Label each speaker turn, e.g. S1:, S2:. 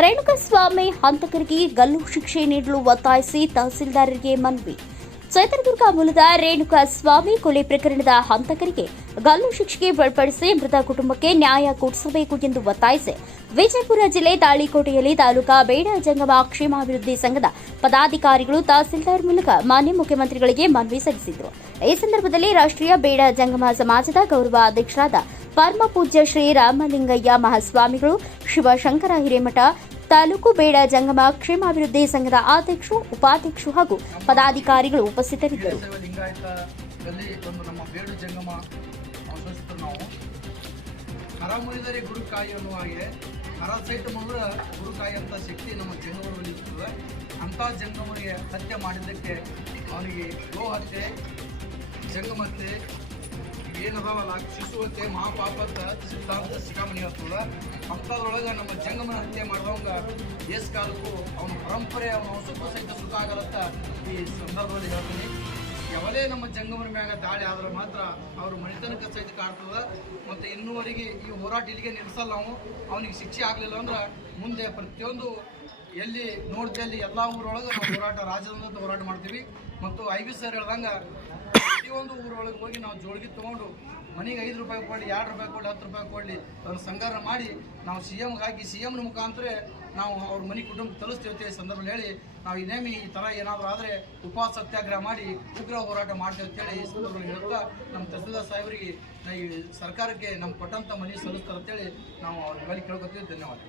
S1: ರೇಣುಕಸ್ವಾಮಿ ಹಂತಕರಿಗೆ ಗಲ್ಲು ಶಿಕ್ಷೆ ನೀಡಲು ಒತ್ತಾಯಿಸಿ ತಹಸೀಲ್ದಾರರಿಗೆ ಮನವಿ ಚಿತ್ರದುರ್ಗ ಮೂಲದ ರೇಣುಕಾ ಸ್ವಾಮಿ ಕೊಲೆ ಪ್ರಕರಣದ ಹಂತಕರಿಗೆ ಗಲ್ಲು ಶಿಕ್ಷೆಗೆ ಒಳಪಡಿಸಿ ಮೃತ ಕುಟುಂಬಕ್ಕೆ ನ್ಯಾಯ ಕೊಡಿಸಬೇಕು ಎಂದು ಒತ್ತಾಯಿಸಿ ವಿಜಯಪುರ ಜಿಲ್ಲೆ ತಾಳಿಕೋಟೆಯಲ್ಲಿ ತಾಲೂಕಾ ಬೇಡ ಜಂಗಮ ಕ್ಷೇಮಾಭಿವೃದ್ಧಿ ಸಂಘದ ಪದಾಧಿಕಾರಿಗಳು ತಹಸೀಲ್ದಾರ್ ಮೂಲಕ ಮಾನ್ಯ ಮುಖ್ಯಮಂತ್ರಿಗಳಿಗೆ ಮನವಿ ಸಲ್ಲಿಸಿದರು. ಈ ಸಂದರ್ಭದಲ್ಲಿ ರಾಷ್ಟ್ರೀಯ ಬೇಡ ಜಂಗಮ ಸಮಾಜದ ಗೌರವ ಅಧ್ಯಕ್ಷರಾದ ಪರಮ ಪೂಜ್ಯ ಶ್ರೀ ರಾಮಲಿಂಗಯ್ಯ ಮಹಾಸ್ವಾಮಿಗಳು, ಶಿವಶಂಕರ ಹಿರೇಮಠ ತಾಲೂಕು ಬೇಡ ಜಂಗಮ ಕ್ಷೇಮಾಭಿವೃದ್ಧಿ ಸಂಘದ ಅಧ್ಯಕ್ಷರು, ಉಪಾಧ್ಯಕ್ಷರು ಹಾಗೂ ಪದಾಧಿಕಾರಿಗಳು ಉಪಸ್ಥಿತರಿದ್ದರು.
S2: ಅಂತ ಶಕ್ತಿ ಜಂಗಮರಿಗೆ ಹತ್ಯೆ ಮಾಡಿದ್ದಕ್ಕೆ ಅವನಿಗೆ ಗೋ ಹತ್ಯೆ ಜಂಗಮತ್ತೆ ಏನದಾವಲ್ಲ ಶಿಶು ಅಂತ ಮಹಾಪಾಪದ ಸಿದ್ಧಾಂತ ಶಿಖಾಮಣಿ ಹೇಳ್ತದ ಅಂಥದ್ರೊಳಗೆ ನಮ್ಮ ಜಂಗಮನ ಹತ್ಯೆ ಮಾಡಿದವಂಗ ದೇಶ ಕಾಲಕ್ಕೂ ಅವನ ಪರಂಪರೆ, ಅವನ ವಂಶಕ್ಕೂ ಸಹಿತ ಸುಖ ಆಗಲತ್ತ ಈ ಸಂದರ್ಭದಲ್ಲಿ ಹೇಳ್ತೀನಿ. ಯಾವಲೇ ನಮ್ಮ ಜಂಗಮನ ಮ್ಯಾಗ ದಾಳಿ ಆದ್ರೆ ಮಾತ್ರ ಅವ್ರ ಮಣಿತನಕ ಸಹಿತ ಕಾಡ್ತದ ಮತ್ತು ಇನ್ನೂವರೆಗೆ ಈ ಹೋರಾಟ ಇಲ್ಲಿಗೆ ನಿಲ್ಲಿಸಲ್ಲ ನಾವು ಅವನಿಗೆ ಶಿಕ್ಷೆ ಆಗಲಿಲ್ಲ ಅಂದ್ರೆ ಮುಂದೆ ಪ್ರತಿಯೊಂದು ಎಲ್ಲಿ ನೋಡ್ದೆ ಅಲ್ಲಿ ಎಲ್ಲ ಊರೊಳಗೆ ನಾವು ಹೋರಾಟ ರಾಜ್ಯದ ಹೋರಾಟ ಮಾಡ್ತೀವಿ. ಮತ್ತು ಐ ವಿ ಸರ್ ಹೇಳ್ದಂಗೆ ಪ್ರತಿಯೊಂದು ಊರೊಳಗೆ ಹೋಗಿ ನಾವು ಜೋಳಿಗೆ ತೊಗೊಂಡು ಮನೆಗೆ ಐದು ರೂಪಾಯಿ ಕೊಡಲಿ, ಎರಡು ರೂಪಾಯಿ ಕೊಡಲಿ, ಹತ್ತು ರೂಪಾಯಿ ಕೊಡಲಿ ಅದನ್ನು ಸಂಗ್ರಹ ಮಾಡಿ ನಾವು ಸಿ ಎಮ್ಗೆ ಹಾಕಿ ಸಿ ಎಮ್ನ ಮುಖಾಂತರ ನಾವು ಅವ್ರ ಮನೆ ಕುಟುಂಬ ತಲುಸ್ತೀವಿ ಅಂತ ಸಂದರ್ಭದಲ್ಲಿ ಹೇಳಿ, ನಾವು ಇನ್ನೇಮಿ ಈ ಥರ ಏನಾದರೂ ಆದರೆ ಉಪವಾಸ ಸತ್ಯಾಗ್ರಹ ಮಾಡಿ ಉಗ್ರ ಹೋರಾಟ ಮಾಡ್ತೇವೆ ಅಂತೇಳಿ ಈ ಸಂದರ್ಭದಲ್ಲಿ ಹೇಳ್ತಾ ನಮ್ಮ ತಹಸೀಲ್ದಾರ್ ಸಾಹೇಬರಿಗೆ ಈ ಸರ್ಕಾರಕ್ಕೆ ನಮ್ಮ ಕೊಟ್ಟಂಥ ಮನೆ ಸಲ್ಲಿಸ್ತಾರೆ ಅಂತೇಳಿ ನಾವು ಅವ್ರ ಬಳಿ ಕೇಳ್ಕೊತೀವಿ. ಧನ್ಯವಾದ.